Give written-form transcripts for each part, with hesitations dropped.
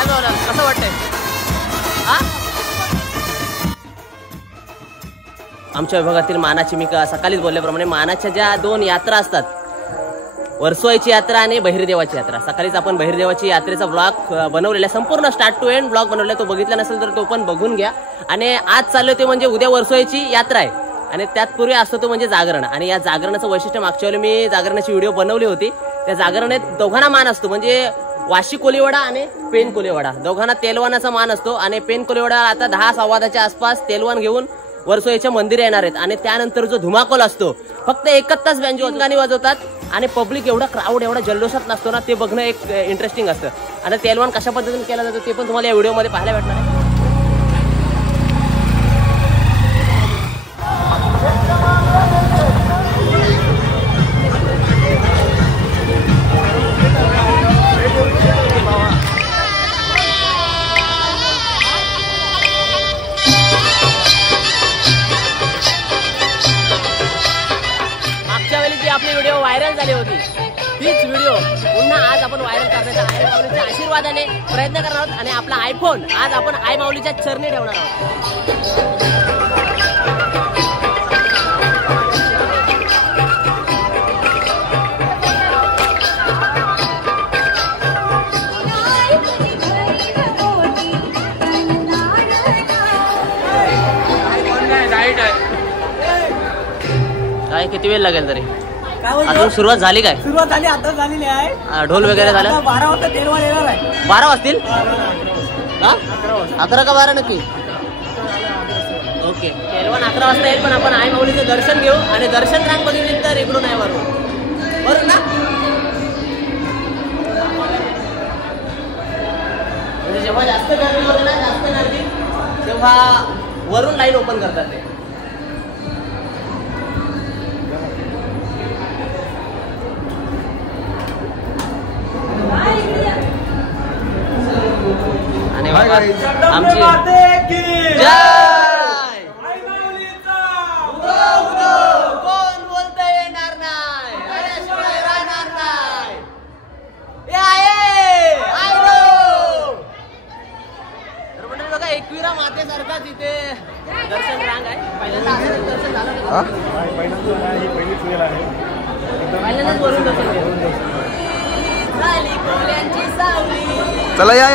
काय बोला कसं वाटतंय? आमच्या विभागातील मानाची मी सकाळीच बोलल्याप्रमाणे मानाच्या ज्या 2 यात्रा असतात, वर्सोईची यात्रा आणि बहिर्देवाची यात्रा. सकाळीच आपण बहिर्देवाची यात्रेचा ब्लॉग बनवलेला संपूर्ण स्टार्ट टू एंड ब्लॉग बनवलेला. तो बघितला नसेल तर तो पण बघून घ्या. आणि आज चाललो ते म्हणजे उद्या वर्सोईची यात्रा आहे आणि त्यात पूर्वी असतो तो म्हणजे जागरण. आणि या जागरणाचं वैशिष्ट्य मागच्या वेळी मी जागरणाची व्हिडिओ बनवली होती. त्या जागरणात दोघांना मान असतो, म्हणजे वाशी कोलीवाडा आणि पेन कोलीवाडा दोघांना तेलवानाचा मान असतो. आणि पेन कोलीवाडा आता 10 सव्वाच्या आसपास तेलवान घेऊन वर्सोईच्या मंदिर येणार आहेत. आणि त्यानंतर जो धुमाकूळ असतो, फक्त 1 तास बँजो गाणी वाजवतात आणि पब्लिक एवढा क्राऊड एवढा जल्लोषात नसतो ना, ते बघणं एक इंटरेस्टिंग असतं. आणि तेलवान कशा पद्धतीने केला जातो ते पण तुम्हाला या व्हिडिओमध्ये पाहायला भेटणार आहे. आपली व्हिडिओ व्हायरल झाली होती, तीच व्हिडिओ पुन्हा आज आपण व्हायरल करण्याचा आई माऊलीच्या आशीर्वादाने प्रयत्न करणार आहोत. आणि आपला आयफोन आज आपण आई माऊलीच्या चरणी ठेवणार आहोत. काय किती वेळ लागेल तरी? अजून सुरुवात झाली काय? सुरुवात झाली, आता झालेली आहे. ढोल वगैरे झालं? 12 वाजता तेलवान येणार आहे. 12 वाजतील? 11 का 12 नक्की? ओके, तेलवान 11 वाजता येईल. पण आपण आई माऊलीचं दर्शन घेऊ. आणि दर्शन रांग बघितली तर इकडून आहे बरोबर ना. म्हणजे जेव्हा जास्त गर्दी होते ना, जास्त गर्दी, तेव्हा वरून लाईन ओपन करतात ते. आमची कोण बोलता येणार नाही, राहणार नाही. तर म्हणजे बघा, 21 मातेसारखाच इथे दर्शन रांग आहे. पहिल्यांदा असं दर्शन झालं, पहिल्यांदाच वरून दर्शन घेऊ. चला या.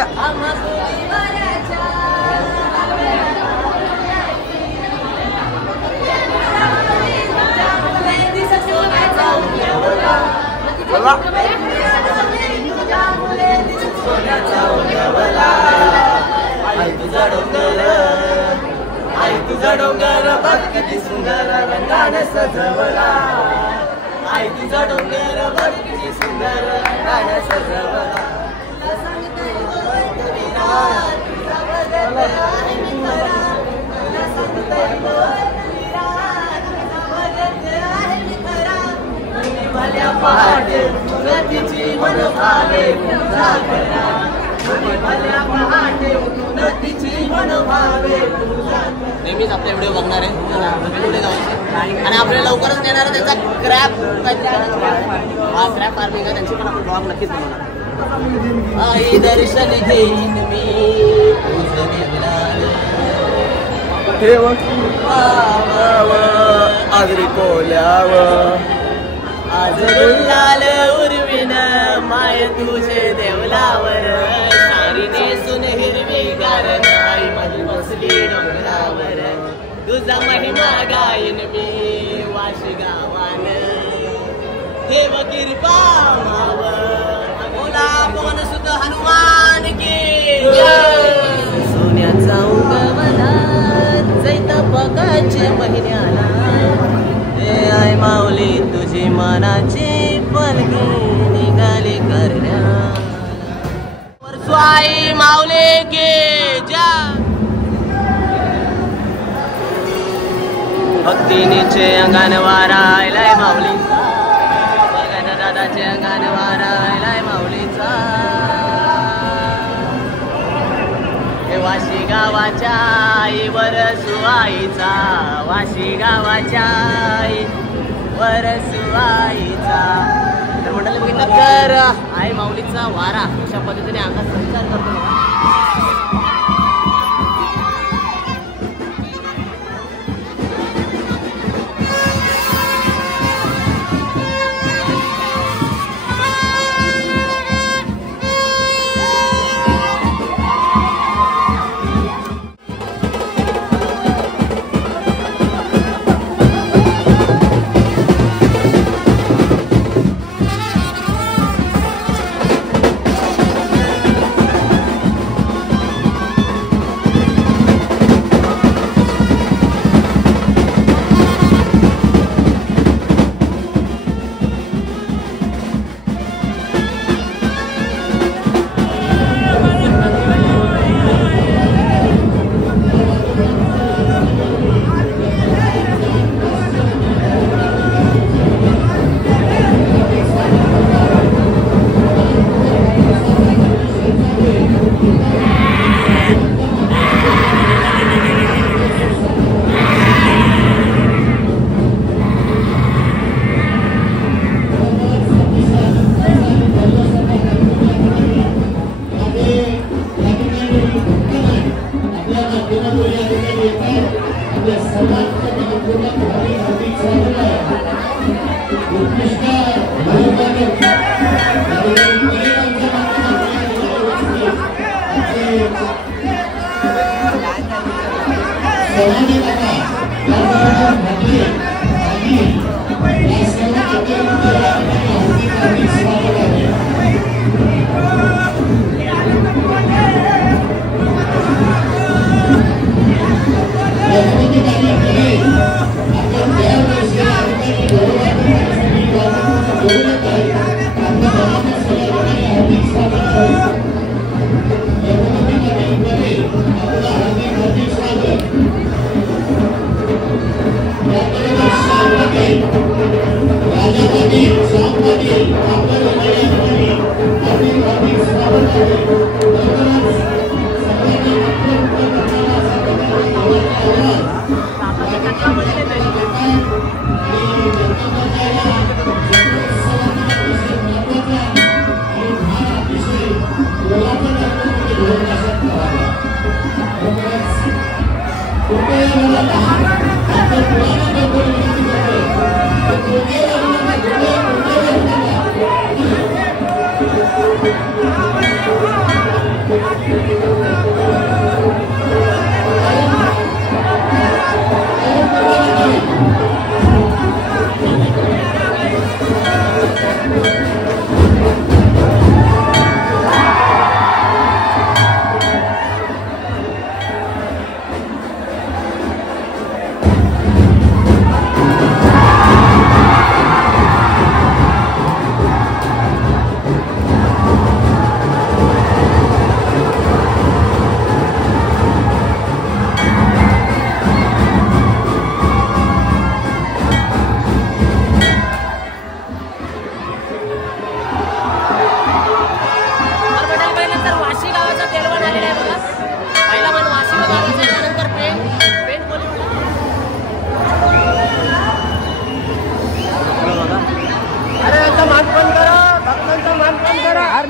आई तुझा डोंगर बघ किती सुंदर रंगाने सजवला. आई तुझा डोंगर बघ किती सुंदर रंगाने सजवला. भल्या पहाटे नदीची मन भावे पूजा करा. भल्या पहाटे नदीची मन भावे पूजा करा. नेहमीच आपले व्हिडिओ बघणार आहे आणि आपल्याला लवकरच देणार आहे त्याचा क्रॅप फार्मिंग आहे, त्यांची पण आपण ब्लॉग नक्कीच बनवणार. आई दर्शन घेईन मी आजरी कोल्यावर आज गुलाल उर्विन माय तुझे देवलावर. सारीने सुन हिरवी गारण आई माझी बसली डोंगरावर. तुझा महिमा गायन मी वाशी गावान. देव कृपा बोला पवन सुत हनुमान की सोन्याचा उगवला चैत पगाच्या महिन्याला. आई माऊली तुझी मनाची पलगी निघाली करण्या. वर्सोई माऊली की जय. भक्तीनीचे अंगण वारायलाय माऊलीचा. दादाचे अंगण वारायलाय माऊलीचा. हे वाशी गावाच्या आई वरसुआईचा. वाशी गावाच्या आई वरसुआईचा. तर मंडळी बघितलं तर आई माऊलीचा वारा अशा पद्धतीने अंगात संचार करतो बघा.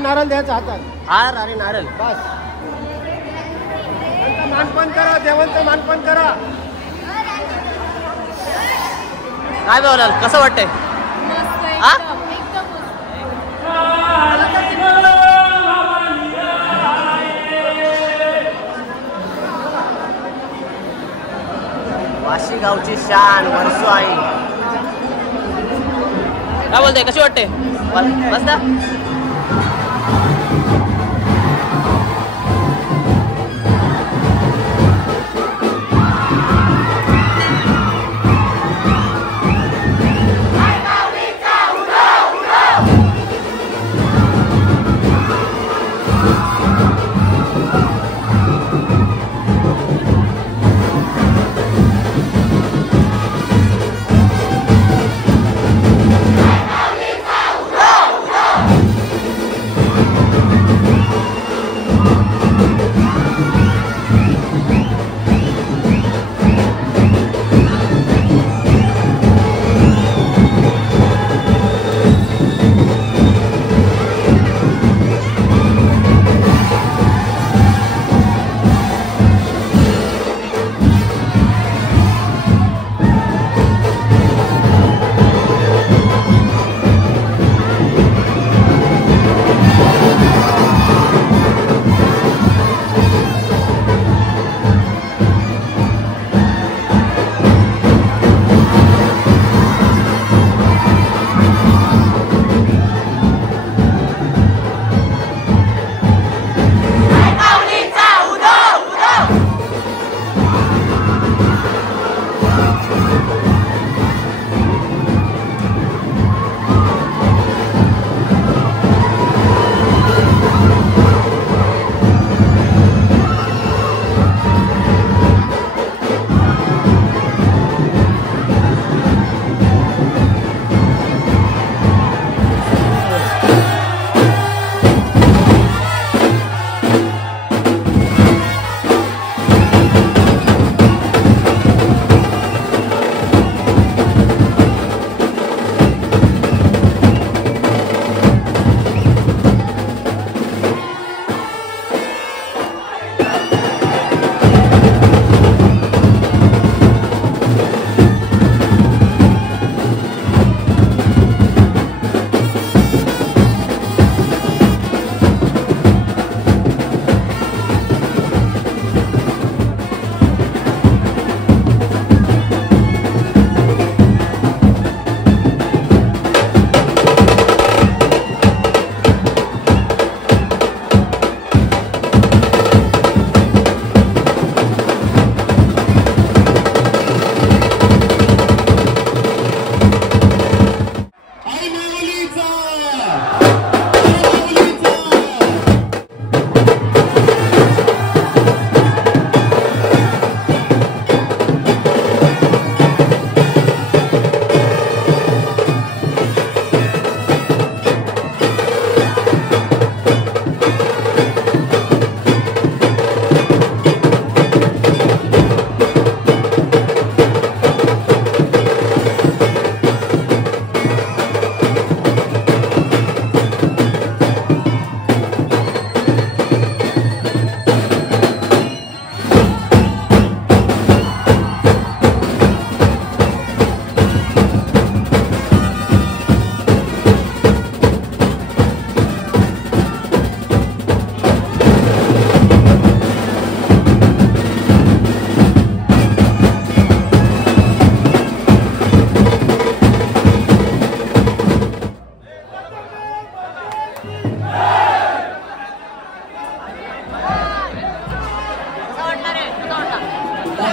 नारळ द्यायचा हातात. हार अरे नारळ बस. मानपान करा, देवांचं मानपान करा. काय बोलाल, कसं वाटतंय? हा वाशी गावची शान वर्सो आई. काय बोलते, कशी वाटते? मस्त.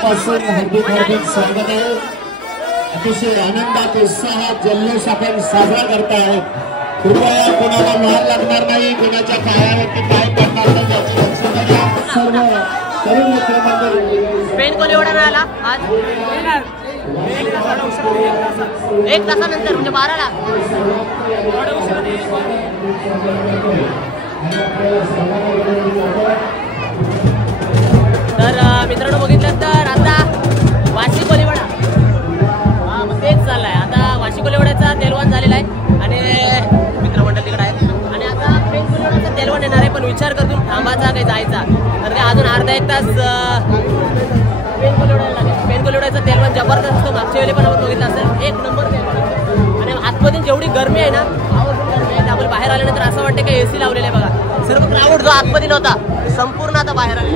मनापासून हार्दिक हार्दिक स्वागत आहे. अतिशय आनंदात उत्साहात जल्लोष आपण साजरा करताय. कृपया कोणाला मान लागणार नाही, कोणाच्या पायावरती पाय पडणार नाही याची दक्षता घ्या. सर्व तरुण मित्रमंडळी पेन कोणी एवढा नाही आला आज? 1 तासानंतर म्हणजे 12ला. तर मित्रांनो बघितलं तर आता वाशी कोलीवाडा मग तेच चाललाय. आता वाशी कोलीवाड्याचा तेलवान झालेला आहे आणि मित्रमंडळ तिकडे आहेत आणि आता पेन कोलीवाड्याचा तेलवान येणार आहे. पण विचार करतो थांबायचा काही जायचा तर काय अजून अर्धा 1 तास पेन कोलीवाड्याला लागेल. पेन कोलीवाड्याचा तेलवान जबरदस्त असतो. मागच्या वेळी पण आपण बघितलं असेल 1 नंबर तेलवान. आणि आतमध्ये जेवढी गरमी आहे ना गरमी आहे त्यामुळे बाहेर आल्यानंतर असं वाटतं की AC लावलेलं आहे बघा. सर्व क्राऊड जो आतमध्ये नव्हता संपूर्ण आता बाहेर आले.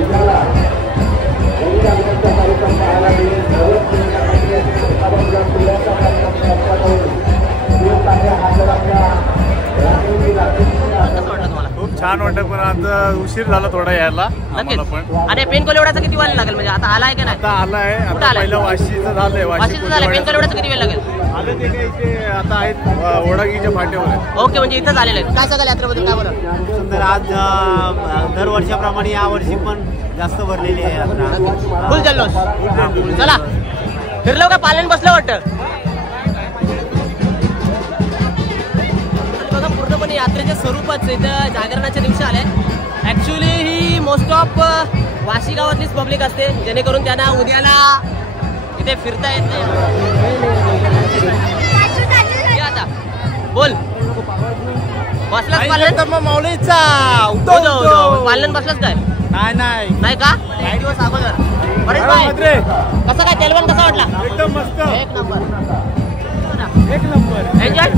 खूप छान वाटत पण आता उशीर झाला थोडा यायला आम्हाला पण. आणि पेन कोलीवाड्याचा किती वेळ लागेल म्हणजे आता आलाय का नाही? आता आलाय. कुठं आता आलाय? पहिलं वाशीचं झालंय. वाशीचं झालं. पेन कोलीवाड्याचा किती वेळ लागेल? आलं ते काय इथे आता आहेत ओढागीच्या फाट्यावर. ओके म्हणजे इथंच आलेलं आहे. काय सांगाल यात्रेबद्दल काय बोला? सुंदर. आज दरवर्षाप्रमाणे यावर्षी पण जास्त भरलेली आहे यात्रा. फुल जल्लोष. चला फिरलो का पालन बसलं वाटतं. बघा पूर्णपणे यात्रेच्या स्वरूपात इथं जागरणाच्या दिवशी आले. ऍक्च्युली ही मोस्ट ऑफ वाशी गावातलीच पब्लिक असते जेणेकरून त्यांना उद्याला इथे फिरता येत नाही. आता बोल बसलाच पालन माऊलीचा पालन बसलाच काय? नाही नाही का? 1 दिवस अगोदर. बरेच बाय. कसा काय तेलवान कसा वाटला? एकदम मस्त. 1 नंबर. 1 नंबर. एन्जॉय.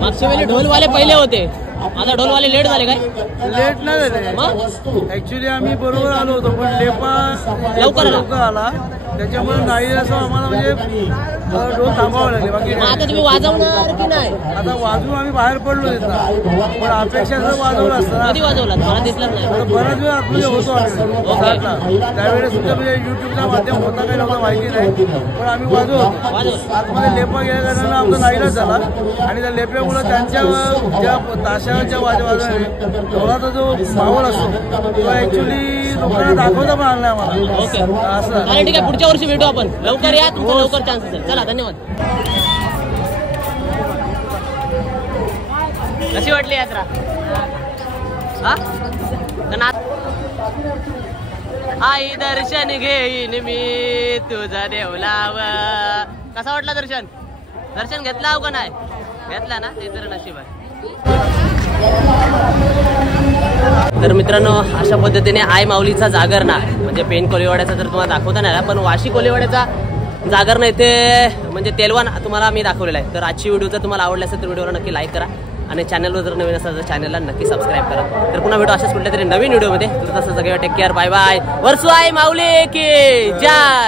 मागच्या वेळी ढोलवाले पहिले होते आता ढोलवाले लेट झाले काय? लेट नाही झाले. ऍक्च्युली आम्ही बरोबर आलो होतो पण लेपा लवकर आला त्याच्यामुळे नाही असं आम्हाला म्हणजे ढोल थांबावं लागले. बाकी मग आता तुम्ही वाजवणार की नाही? आता वाजवून आम्ही बाहेर पडलो तिथं पण अपेक्षा वाजवलं असतं. कधी वाजवला मला दिसलं नाही. बराच वेळ आतमध्ये होतो आम्ही. त्यावेळेस सुद्धा म्हणजे युट्यूबचा माध्यम होता काही लोकांना माहिती नाही पण आम्ही वाजवतो. आतमध्ये लेपा गेल्या कारणानं आमचा नाईलाज झाला आणि त्या लेप्यामुळे त्यांच्या ज्या ताशाच्या वाजवाने ढोलाचा जो माहोल असतो तो ऍक्च्युली लोकांना दाखवता पण आला नाही आम्हाला. ओके असं ठीक आहे. पुढच्या वर्षी भेटू आपण. लवकर या. तुमचा लवकर चान्स असेल. चला धन्यवाद. कशी वाटली यात्रा? आई दर्शन घेईन मी तुझा देवलाव. कसा वाटला दर्शन? दर्शन घेतला का नाही? घेतला ना? ते तर नशीब आहे. तर मित्रांनो अशा पद्धतीने आई माऊलीचा जागरणा म्हणजे पेन कोलीवाड्याचा तर तुम्हाला दाखवता नाही आला पण वाशी कोलीवाड्याचा जागरणा इथे म्हणजे तेलवान तुम्हाला मी दाखवलेला आहे. तर आजची व्हिडिओ जर तुम्हाला आवडली असेल तर व्हिडिओला नक्की लाईक करा आणि चॅनलवर जर नवीन असेल तर चॅनलला नक्की सबस्क्राईब करा. तर पुन्हा भेटू अशाच कुठल्या तरी नवीन व्हिडिओमध्ये. तर तसं सगळं टेक केअर. Bye bye. वर्सू आई माऊली की जय.